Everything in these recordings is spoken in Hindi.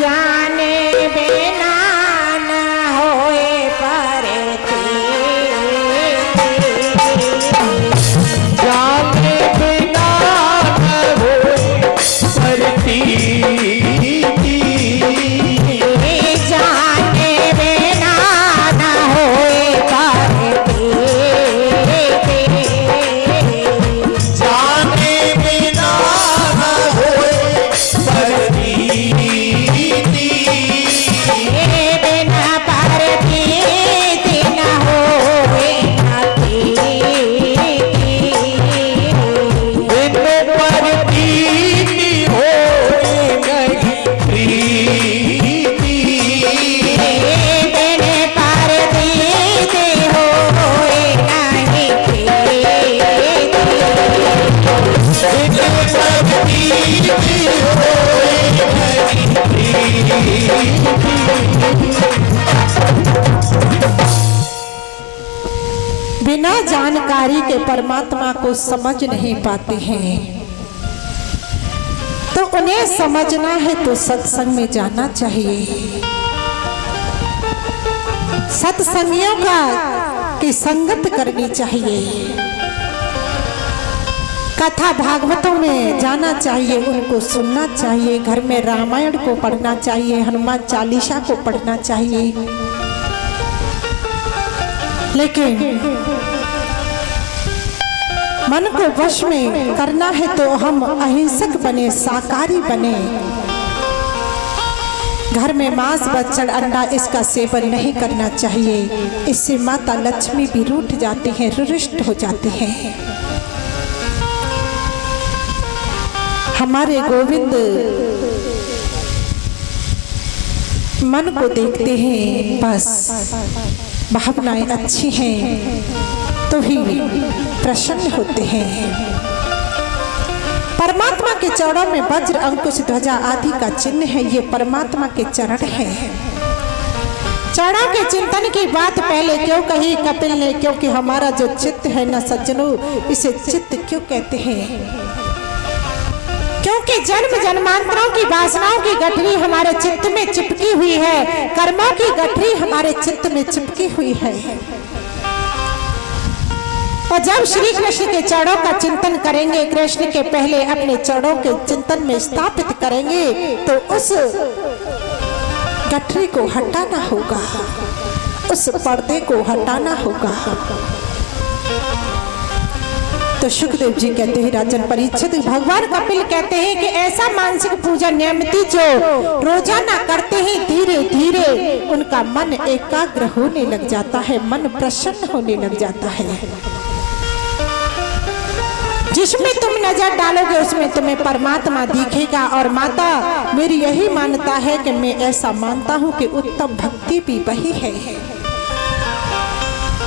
जाने बिना न होए परती, जाने बिना न होए परती, जाने बिना न होए परती, जाने बिना न होए परती, बिना परती न होए नाती, बिन परती होए नहीं प्रीति, बिन परती होए नहीं प्रीति, बिन परती होए नहीं प्रीति। बिना जानकारी के परमात्मा को समझ नहीं पाते हैं, तो उन्हें समझना है तो सत्संग में जाना चाहिए। सत्संगियों का की संगत करनी चाहिए, कथा भागवतों में जाना चाहिए, उनको सुनना चाहिए, घर में रामायण को पढ़ना चाहिए, हनुमान चालीसा को पढ़ना चाहिए। लेकिन मन को वश में करना है तो हम अहिंसक बने, शाकाहारी बने। घर में मांस बच्चड़ अंडा इसका सेवन नहीं करना चाहिए, इससे माता लक्ष्मी भी रूठ जाती हैं, रुष्ट हो जाती हैं। हमारे गोविंद मन को देखते हैं, बस भावनाएं अच्छी हैं तो ही प्रसन्न होते हैं। परमात्मा के चरणों में वज्र अंकुश ध्वजा आदि का चिन्ह है, ये परमात्मा के चरण है। चरणों के चिंतन की बात पहले क्यों कही कपिल ने, क्योंकि हमारा जो चित्त है न सज्जनों, इसे चित्त क्यों कहते हैं? क्योंकि जन्म जन्मांतरों की वासनाओं की गठरी हमारे चित्त में चिपकी हुई है, कर्मों की गठरी हमारे चित्त में चिपकी हुई है। और जब श्री कृष्ण के चरणों का चिंतन करेंगे, कृष्ण के पहले अपने चरणों के चिंतन में स्थापित करेंगे, तो उस गठरी को हटाना होगा, उस पर्दे को हटाना होगा। तो सुखदेव जी कहते हैं, राजन परीक्षित, भगवान कपिल कहते हैं कि ऐसा मानसिक पूजन नियमित जो रोजाना करते हैं, धीरे धीरे उनका मन एकाग्र होने लग जाता है, मन प्रसन्न होने लग जाता है। जिसमें तुम नजर डालोगे उसमें तुम्हें परमात्मा दिखेगा। और माता मेरी यही मानता है कि मैं ऐसा मानता हूँ कि उत्तम भक्ति भी वही है।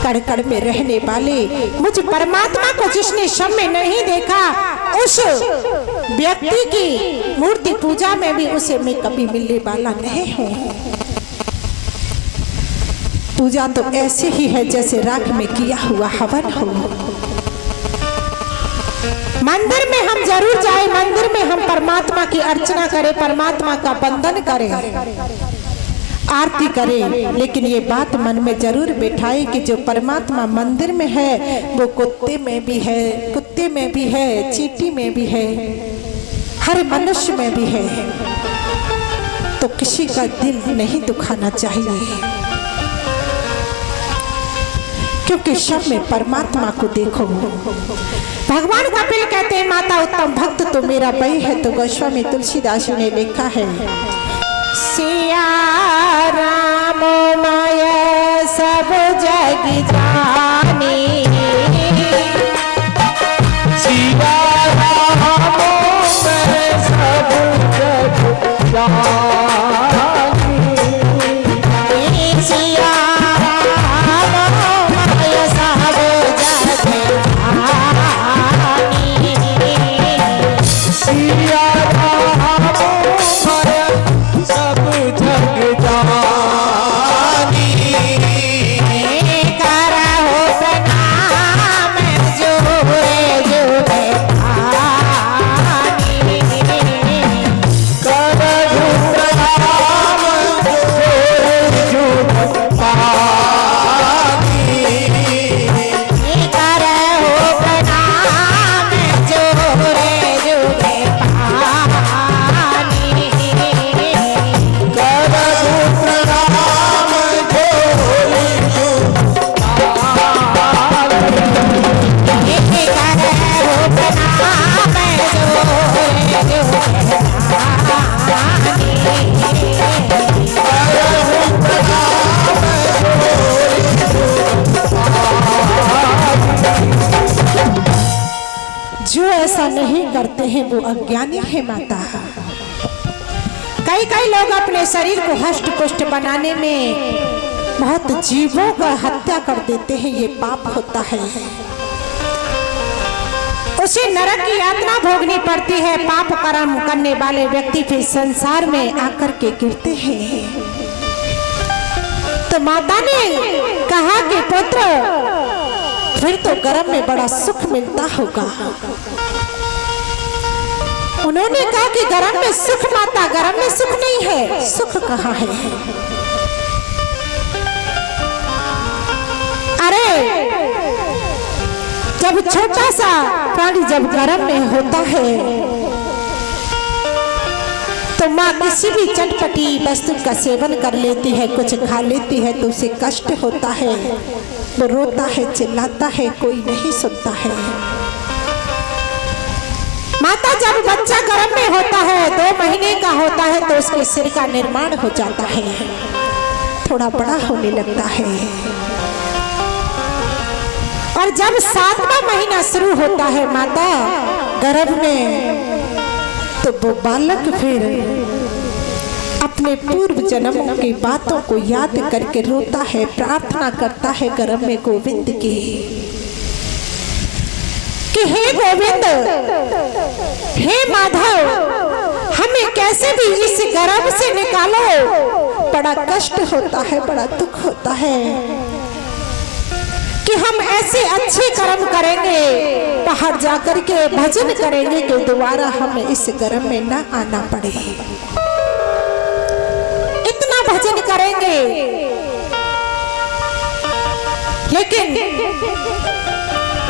कड़ कड़ में रहने वाले मुझ परमात्मा को जिसने सब में नहीं देखा, उस व्यक्ति की मूर्ति पूजा में भी उसे मैं कभी मिलने वाला नहीं हूँ। पूजा तो ऐसे ही है जैसे राख में किया हुआ हवन हो। मंदिर में हम जरूर जाए, मंदिर में हम परमात्मा की अर्चना करें, परमात्मा का वंदन करें, आरती करें, लेकिन ये बात मन में जरूर बैठाए कि जो परमात्मा मंदिर में है वो कुत्ते में भी है, कुत्ते में भी है, चींटी में भी है, हर मनुष्य में भी है। तो किसी का दिल नहीं दुखाना चाहिए, क्योंकि सब में परमात्मा को देखो। भगवान कपिल कहते हैं, माता उत्तम भक्त तो मेरा भाई है। तो गोस्वामी तुलसीदास ने लिखा है, सिया राम माय सब जग जानी, सिया राम मैं सब जग जानी, सिया राम माय सब जग जानी, सिया राम मैं सब जग जानी, करहो प्रणाम जोरे जोरे आनी, करहु प्रणाम हैं वो अज्ञानी है माता। कई कई लोग अपने शरीर को हष्ट पुष्ट बनाने में बहुत जीवों का हत्या कर देते हैं, ये पाप होता है। उसे नरक की यातना भोगनी पड़ती है। पाप कर्म करने वाले व्यक्ति फिर संसार में आकर के गिरते हैं। तो माता ने कहा कि पुत्र फिर तो गर्भ में बड़ा सुख मिलता होगा। उन्होंने कहा कि गर्भ में सुख माता, गर्भ में सुख नहीं है। सुख कहाँ है? अरे जब छोटा सा प्राणी जब गर्भ में होता है तो माँ किसी भी चटपटी वस्तु का सेवन कर लेती है, कुछ खा लेती है तो उसे कष्ट होता है, वो रोता है, चिल्लाता है, कोई नहीं सुनता है। माता जब बच्चा गर्भ में होता है, 2 महीने का होता है तो उसके सिर का निर्माण हो जाता है, थोड़ा बड़ा होने लगता है। और जब 7वां महीना शुरू होता है माता गर्भ में, तो वो बालक फिर अपने पूर्व जन्म की बातों को याद करके रोता है, प्रार्थना करता है गर्भ में गोविंद की कि हे गोविंद, हे माधव, हमें कैसे भी इस गर्भ से निकालो। बड़ा कष्ट होता है, बड़ा दुख होता है कि हम ऐसे अच्छे कर्म करेंगे, बाहर जाकर के भजन करेंगे कि दोबारा हमें इस गर्भ में ना आना पड़े। इतना भजन करेंगे, लेकिन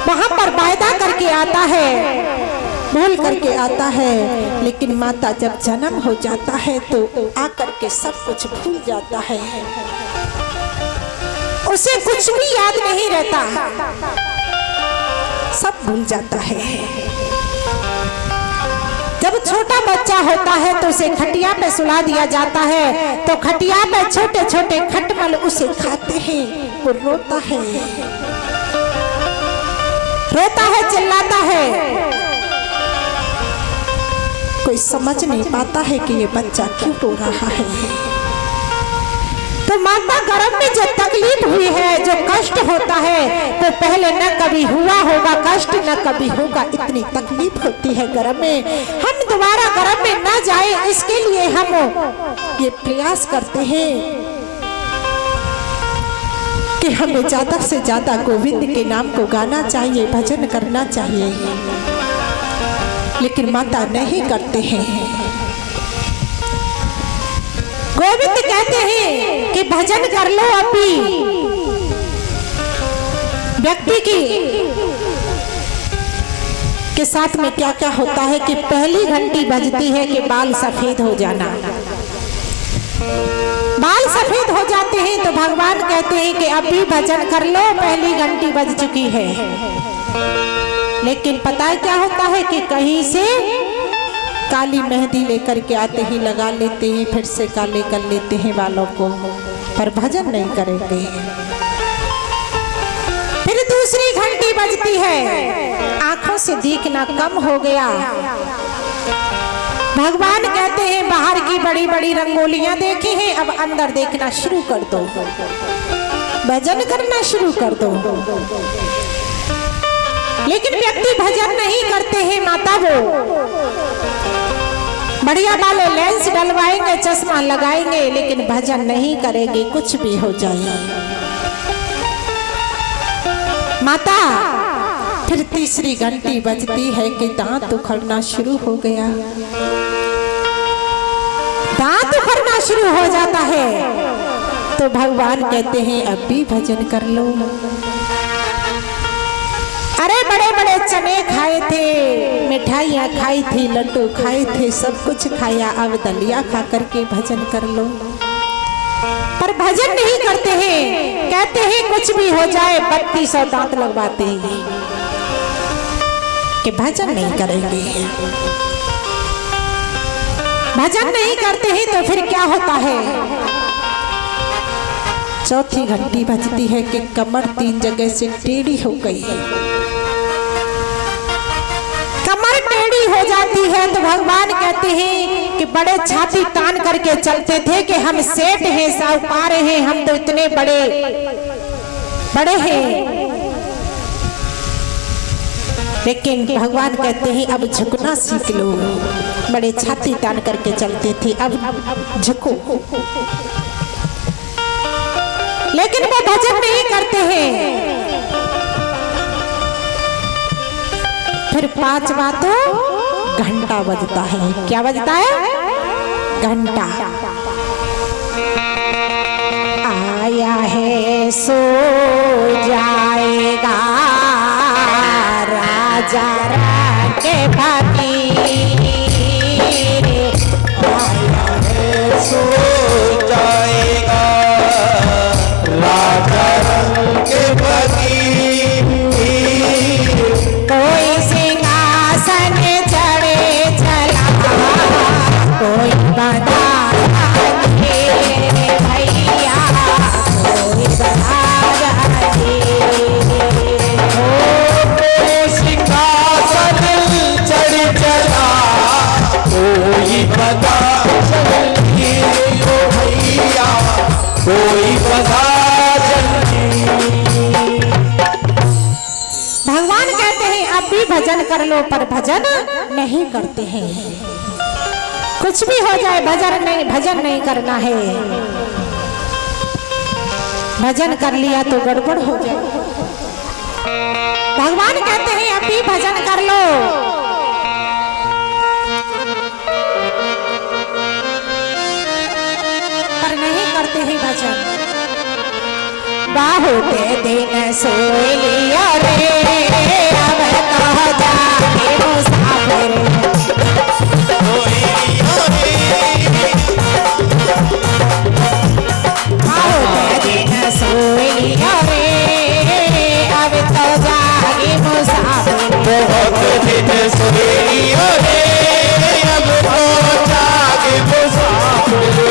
वहां पर वायदा करके आता है, भूल करके आता है, लेकिन माता जब जन्म हो जाता है तो आकर के सब कुछ भूल जाता है, उसे कुछ भी याद नहीं रहता, सब भूल जाता है। जब छोटा बच्चा होता है तो उसे खटिया पे सुला दिया जाता है, तो खटिया पे छोटे छोटे खटमल उसे खाते हैं, वो रोता है, रोता है, चिल्लाता है, कोई समझ नहीं पाता है कि ये बच्चा क्यों रो रहा है। तो माता गर्भ में जो तकलीफ हुई है, जो कष्ट होता है, वो पहले न कभी हुआ होगा कष्ट, न कभी होगा। इतनी तकलीफ होती है गर्भ में, हम दोबारा गर्भ में न जाए इसके लिए हम ये प्रयास करते हैं कि हमें ज्यादा से ज्यादा गोविंद के नाम को गाना चाहिए, भजन करना चाहिए, लेकिन माता नहीं करते हैं। गोविंद कहते हैं कि भजन कर लो। अभी व्यक्ति के साथ में क्या क्या होता है कि पहली घंटी बजती है कि बाल सफेद हो जाना, बाल सफेद हो जाते हैं, तो भगवान कहते हैं कि अभी भजन कर लो, पहली घंटी बज चुकी है। लेकिन पता है क्या होता है कि कहीं से काली मेहंदी लेकर के आते ही लगा लेते हैं, फिर से काले कर लेते हैं बालों को, पर भजन नहीं करेंगे। फिर दूसरी घंटी बजती है, आंखों से देखना कम हो गया। भगवान कहते हैं बाहर की बड़ी बड़ी रंगोलियां देखी हैं, अब अंदर देखना शुरू कर दो, भजन करना शुरू कर दो। लेकिन व्यक्ति भजन नहीं करते हैं माता, वो बढ़िया वाले लेंस डलवाएंगे, चश्मा लगाएंगे, लेकिन भजन नहीं करेंगे, कुछ भी हो जाए। माता फिर तीसरी घंटी बजती है कि दांत उखड़ना शुरू हो गया, दांत उखड़ना शुरू हो जाता है, तो भगवान कहते हैं अब भी भजन कर लो। अरे बड़े बड़े चने खाए थे, मिठाइयाँ खाई थी, लड्डू खाए थे, सब कुछ खाया, अब दलिया खा करके भजन कर लो। पर भजन नहीं करते हैं, कहते हैं कुछ भी हो जाए, 3200 दांत लगवाते हैं कि भजन नहीं करेंगे। भजन नहीं करते हैं तो फिर क्या होता है? चौथी घंटी बजती है कि कमर 3 जगह से टेढ़ी हो गई, कमर टेढ़ी हो जाती है तो भगवान कहते हैं कि बड़े छाती तान करके चलते थे कि हम सेठ हैं, साहूकार हैं, हम तो इतने बड़े बड़े हैं। लेकिन भगवान कहते हैं अब झुकना सीख लो। बड़े छाती तान करके चलते थे, अब झुको। लेकिन वो भजन नहीं करते हैं। फिर 5 बातों घंटा बजता है। क्या बजता है? घंटा। आया है सो जाएगा राजा के फकीर, आया है सो जाएगा राजा के फकीर। कोई सिंहासन चढ़े चला, कोई बना भैया, कोई बना सिंहासन चढ़ चला, कोई बता चलिए ओ भैया, कोई बता चलिए। भगवान कहते हैं अब भी भजन कर लो, पर भजन नहीं करते हैं। कुछ भी हो जाए भजन नहीं करना है। भजन कर लिया तो गड़बड़ हो जाए। भगवान कहते हैं अब भी भजन कर लो, पर नहीं करते हैं भजन। बहुत दिन सो लिया रे, अब कहाँ जाके मुसाफिर। बहुत दिन सो लिया रे, अब तो जागे मुसाफिर। बहुत दिन सोए लिया रे, अब तो जागे मुसाफिर।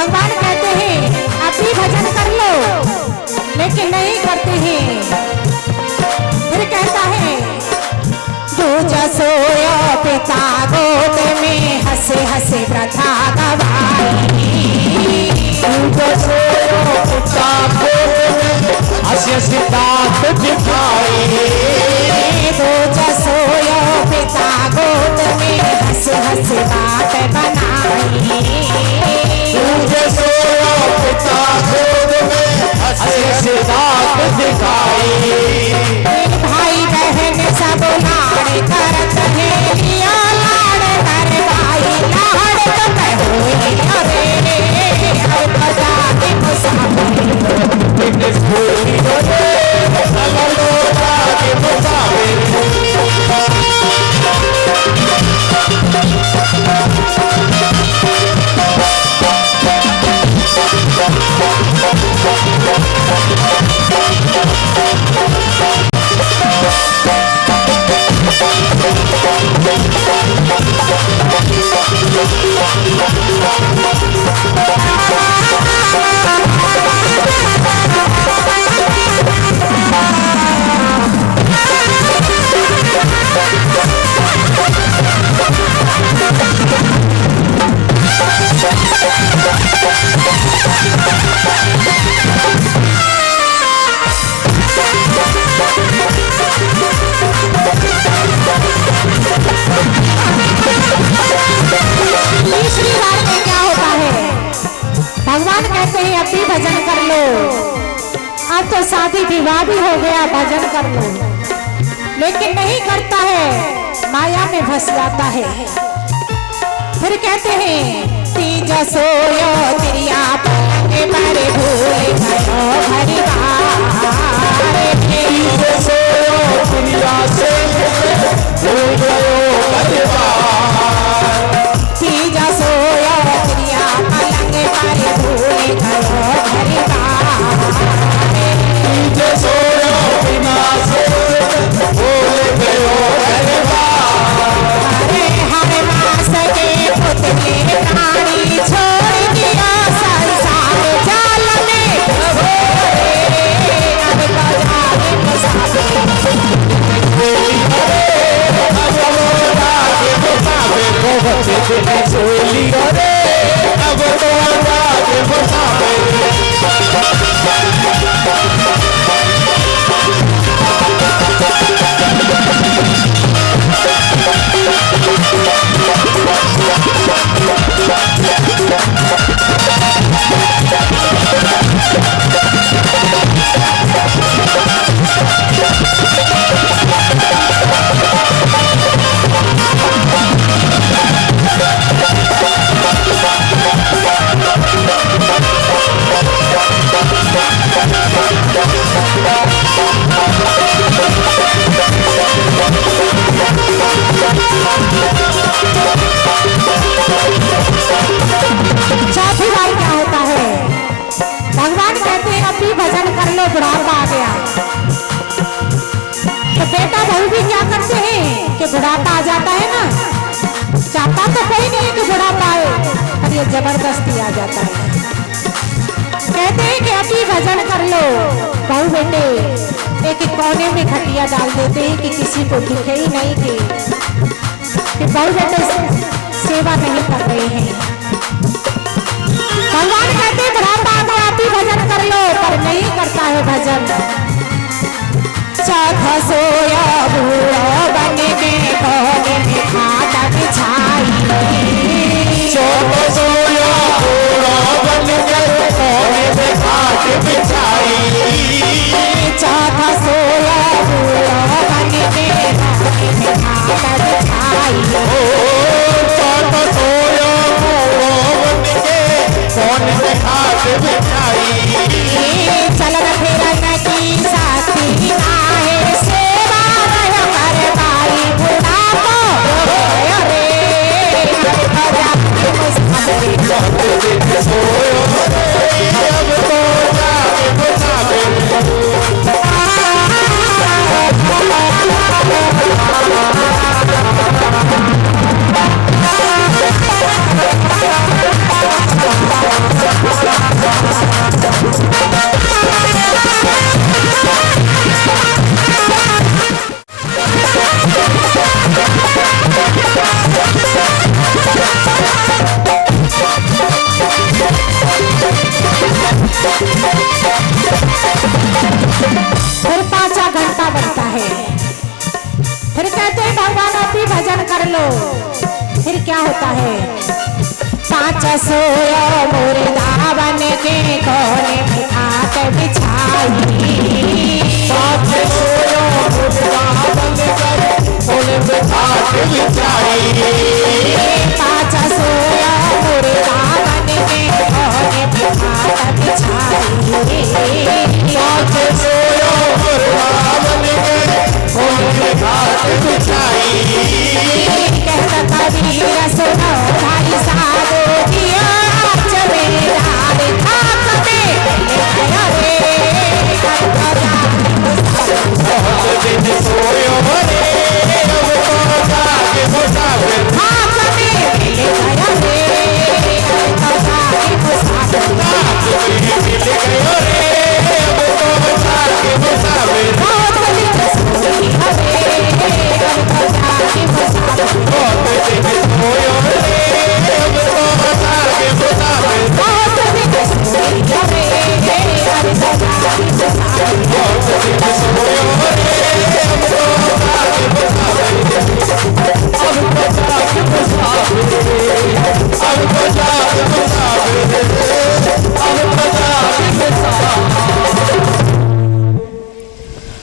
भगवान कहते हैं आप भी भजन कर लो, लेकिन नहीं करते हैं। फिर कहता है दूजा सोया पिता गोद में हंसे हंसे प्रथा गवाई। दूजा सोया पिता गोद में हंसे हंसे दांत दिखाई। दूजा सोया पिता गोद में हंसे हंसे बात बनाई। दूजा सोया पिता गोद में हंसे हंसे दांत दिखाई। भाई बहन सब लाड़ करत है लिया लाड़ कर भाई लाड़ तो मैं होई रे अब बजा के मुसाफिर इतने सोई रे अगर लोटा के मुसाफिर। तीसरी बार में क्या होता है, भगवान कहते हैं अब भी भजन कर लो। अब तो शादी विवाह भी हो गया, भजन कर लो, लेकिन नहीं करता है, माया में फंस जाता है। फिर कहते हैं तीजा सोयो तिरिया पलंग पर भूल गयो परिवार। तीजा सोयो तिरिया से भूल गयो परिवार। तीजा सोयो तिरिया पलंग पर भूल गयो परिवार। तीजा सोयो बिना से भूल गयो परिवार। अरे हर मास के पुतले प्राणी छोड़ दिया संसार जाल में अब बजाए मुसाफिर। सोली रे अब तो आगे मुसाफिर। चौथी बार क्या होता है, भगवान कहते हैं अब भी भजन कर लो, बुढ़ापा आ गया। तो बेटा बहू भी क्या करते हैं कि बुढ़ापा आ जाता है ना, चाहता तो कोई नहीं है कि बुढ़ापा आए, पर ये जबरदस्ती आ जाता है। कहते हैं कि अभी भजन कर लो, बहू बेटे एक कोने में खटिया डाल देते हैं कि किसी को दिखे ही नहीं कि बहू बेटे सेवा नहीं कर रहे हैं। भगवान कहते हैं बुढ़ापा आ गया, आप ही भजन कर लो, पर नहीं करता है भजन। चौथा सोया बूढ़ा बने में कोने में खाता बिछाई। चौथा सोया बूढ़ा बन के कोने में खाट बिछाई। चौथा सोया बूढ़ा बने में कोने में खाता बिछाई। चौथा सोया बूढ़ा बन के कोने में खाट बिछाई। चलन फिरन की साथी आहे सेवा रह कर भाई बुढ़ापा रे भजा के मुसाफिर। सोयो अब तो जाके मुसाफिर। होता है। पाँच सोयो मोरे दावन